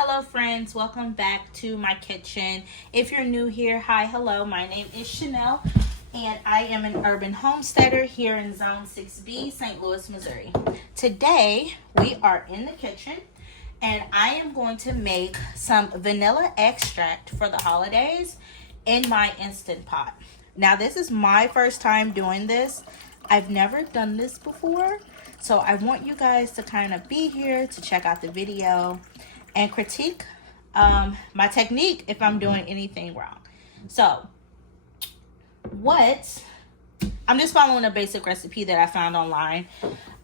Hello friends, welcome back to my kitchen. If you're new here, hi, hello, my name is Chanel and I am an urban homesteader here in Zone 6B, St. Louis, Missouri. Today we are in the kitchen and I am going to make some vanilla extract for the holidays in my Instant Pot. Now this is my first time doing this. I've never done this before, so I want you guys to kind of be here to check out the video and critique my technique if I'm doing anything wrong. So I'm just following a basic recipe that I found online.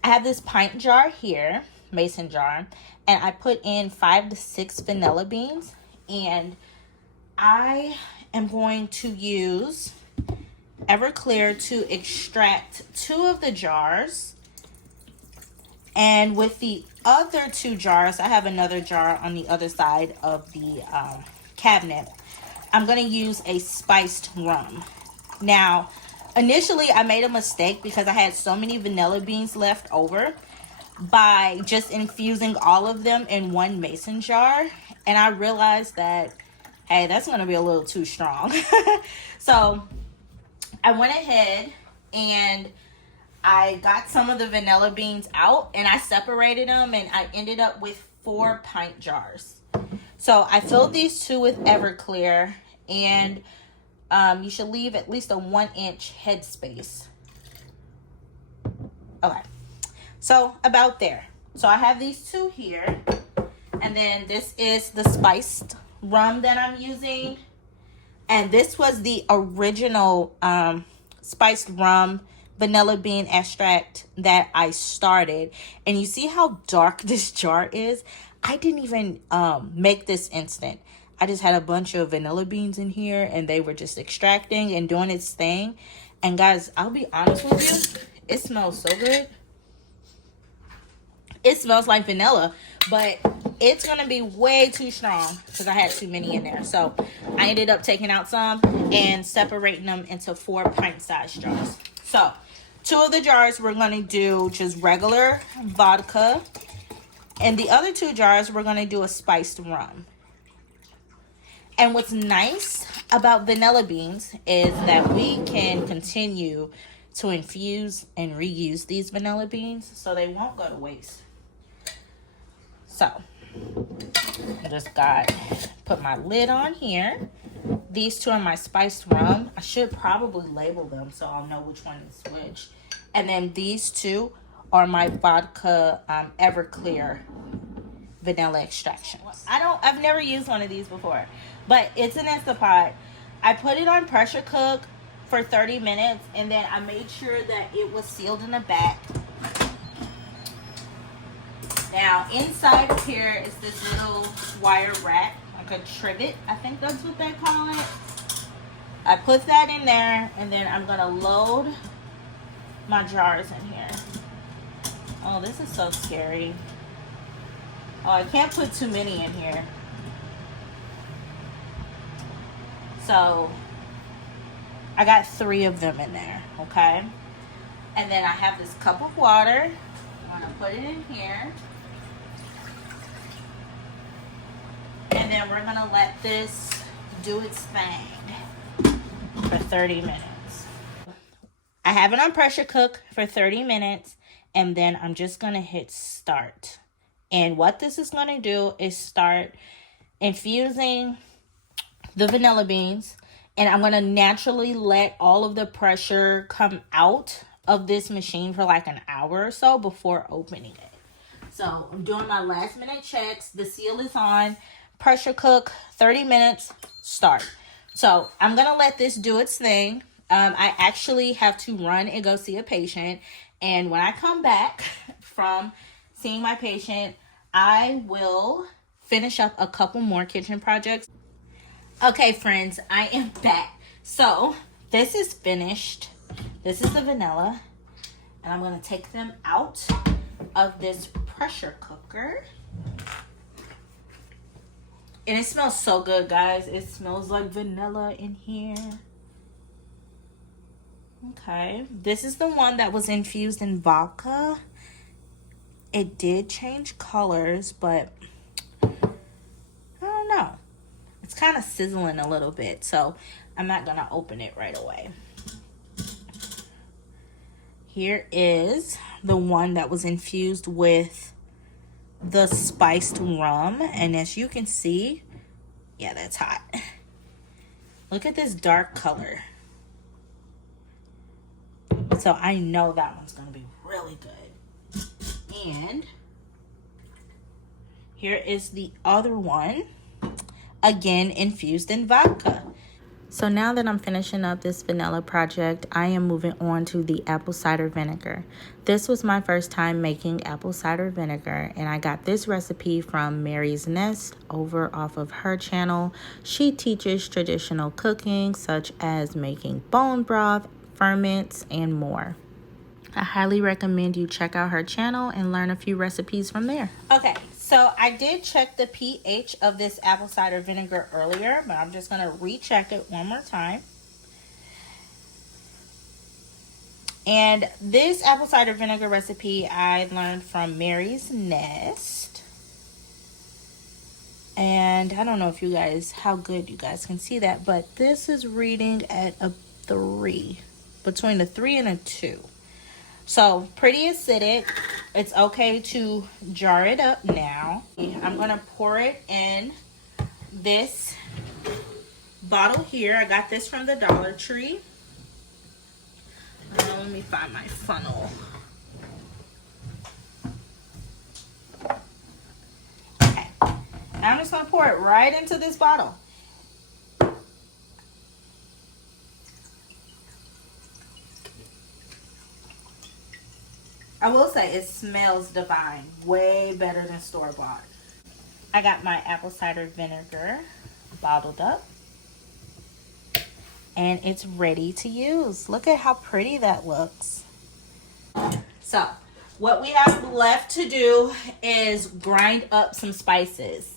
I have this pint jar here, mason jar, and I put in 5 to 6 vanilla beans, and I am going to use Everclear to extract 2 of the jars. And with the other 2 jars, I have another jar on the other side of the cabinet. I'm going to use a spiced rum. Now, initially I made a mistake because I had so many vanilla beans left over by just infusing all of them in one mason jar. And I realized that, hey, that's going to be a little too strong. So I went ahead and I got some of the vanilla beans out and I separated them, and I ended up with 4 pint jars. So I filled these 2 with Everclear, and you should leave at least a 1-inch headspace. Okay, so about there. So I have these 2 here, and then this is the spiced rum that I'm using, and this was the original spiced rum vanilla bean extract that I started. And you see how dark this jar is? I didn't even make this instant. I just had a bunch of vanilla beans in here and they were just extracting and doing its thing. And guys, I'll be honest with you, it smells so good. It smells like vanilla, but it's gonna be way too strong because I had too many in there. So I ended up taking out some and separating them into 4 pint-sized jars. So 2 of the jars we're going to do just regular vodka, and the other 2 jars we're going to do a spiced rum. And what's nice about vanilla beans is that we can continue to infuse and reuse these vanilla beans so they won't go to waste. So I just put my lid on here. These 2 are my spiced rum. I should probably label them so I'll know which one is which. And then these 2 are my vodka Everclear vanilla extraction. I've never used one of these before, but it's an Instant Pot. I put it on pressure cook for 30 minutes, and then I made sure that it was sealed in the back. Now inside of here is this little wire rack, like a trivet, I think that's what they call it. I put that in there, and then I'm gonna load my jars in here. Oh, this is so scary. Oh, I can't put too many in here. So I got 3 of them in there, okay? And then I have this cup of water. I'm gonna put it in here. And then we're gonna let this do its thing for 30 minutes. I have it on pressure cook for 30 minutes, and then I'm just gonna hit start. And what this is gonna do is start infusing the vanilla beans, and I'm gonna naturally let all of the pressure come out of this machine for like an hour or so before opening it. So I'm doing my last minute checks. The seal is on. Pressure cook, 30 minutes, start. So I'm gonna let this do its thing. I actually have to run and go see a patient, and when I come back from seeing my patient, I will finish up a couple more kitchen projects. Okay friends, I am back. So this is finished. This is the vanilla, and I'm gonna take them out of this pressure cooker. And it smells so good, guys. It smells like vanilla in here. Okay. This is the one that was infused in vodka. It did change colors, but It's kind of sizzling a little bit, so I'm not gonna open it right away. Here is the one that was infused with the spiced rum, and as you can see, yeah, that's hot. Look at this dark color. So I know that one's gonna be really good. And here is the other one, again infused in vodka. So now that I'm finishing up this vanilla project, I am moving on to the apple cider vinegar. This was my first time making apple cider vinegar, and I got this recipe from Mary's Nest over off of her channel. She teaches traditional cooking such as making bone broth, ferments, and more. I highly recommend you check out her channel and learn a few recipes from there. Okay, so I did check the pH of this apple cider vinegar earlier, but I'm just going to recheck it one more time. And this apple cider vinegar recipe I learned from Mary's Nest. And I don't know if you guys, how good you guys can see that, but this is reading at a 3, between a 3 and a 2. So pretty acidic. It's okay to jar it up now. I'm gonna pour it in this bottle here. I got this from the Dollar Tree. Let me find my funnel. Okay, now I'm just gonna pour it right into this bottle. I will say it smells divine, way better than store-bought. I got my apple cider vinegar bottled up, and it's ready to use. Look at how pretty that looks. So what we have left to do is grind up some spices.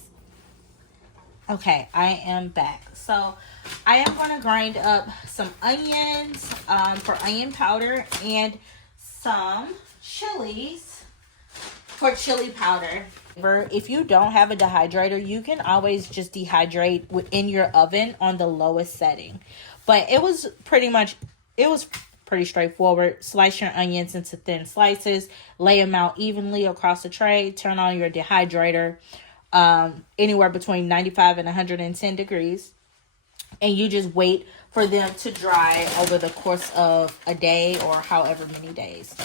Okay, I am back. So I am going to grind up some onions for onion powder and some chilies for chili powder. If you don't have a dehydrator, you can always just dehydrate in your oven on the lowest setting. But it was pretty straightforward. Slice your onions into thin slices, lay them out evenly across the tray, turn on your dehydrator anywhere between 95 and 110 degrees. And you just wait for them to dry over the course of a day or however many days.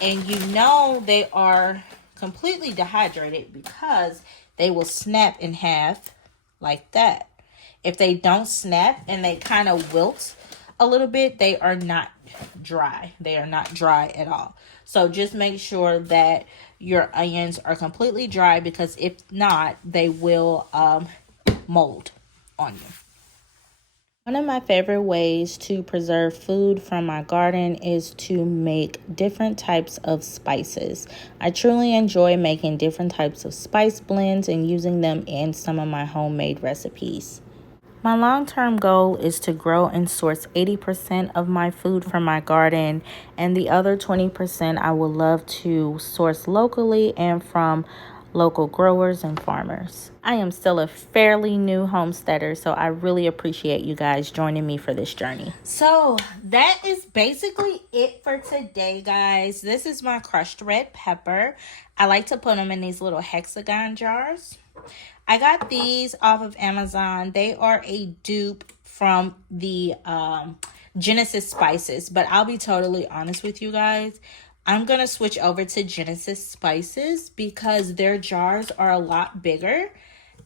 And you know they are completely dehydrated because they will snap in half like that. If they don't snap and they kind of wilt a little bit, they are not dry. They are not dry at all. So just make sure that your onions are completely dry, because if not, they will mold on you. One of my favorite ways to preserve food from my garden is to make different types of spices. I truly enjoy making different types of spice blends and using them in some of my homemade recipes. My long-term goal is to grow and source 80% of my food from my garden, and the other 20% I would love to source locally and from local growers and farmers. I am still a fairly new homesteader, so I really appreciate you guys joining me for this journey. So that is basically it for today, guys. This is my crushed red pepper. I like to put them in these little hexagon jars. I got these off of Amazon. They are a dupe from the Genesis Spices, but I'll be totally honest with you guys. I'm going to switch over to Genesis Spices because their jars are a lot bigger,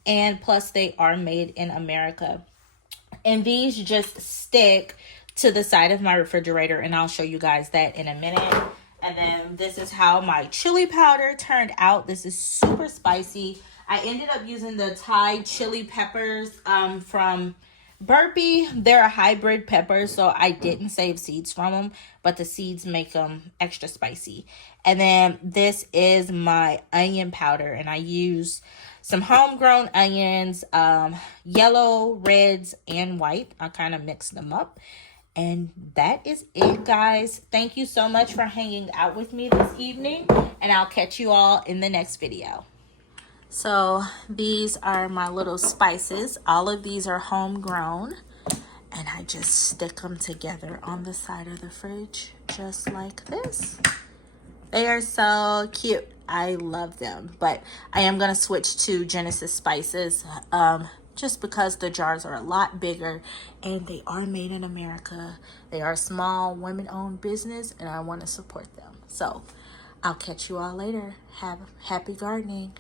and plus they are made in America. And these just stick to the side of my refrigerator, and I'll show you guys that in a minute. And then this is how my chili powder turned out. This is super spicy. I ended up using the Thai chili peppers from Burpee. They're a hybrid pepper, so I didn't save seeds from them, but the seeds make them extra spicy. And then this is my onion powder, and I use some homegrown onions, yellow, reds, and white. I kind of mix them up. And that is it, guys. Thank you so much for hanging out with me this evening, and I'll catch you all in the next video. So these are my little spices. All of these are homegrown. And I just stick them together on the side of the fridge, just like this. They are so cute. I love them. But I am going to switch to Genesis spices just because the jars are a lot bigger and they are made in America. They are a small women-owned business and I want to support them. So I'll catch you all later. Have happy gardening.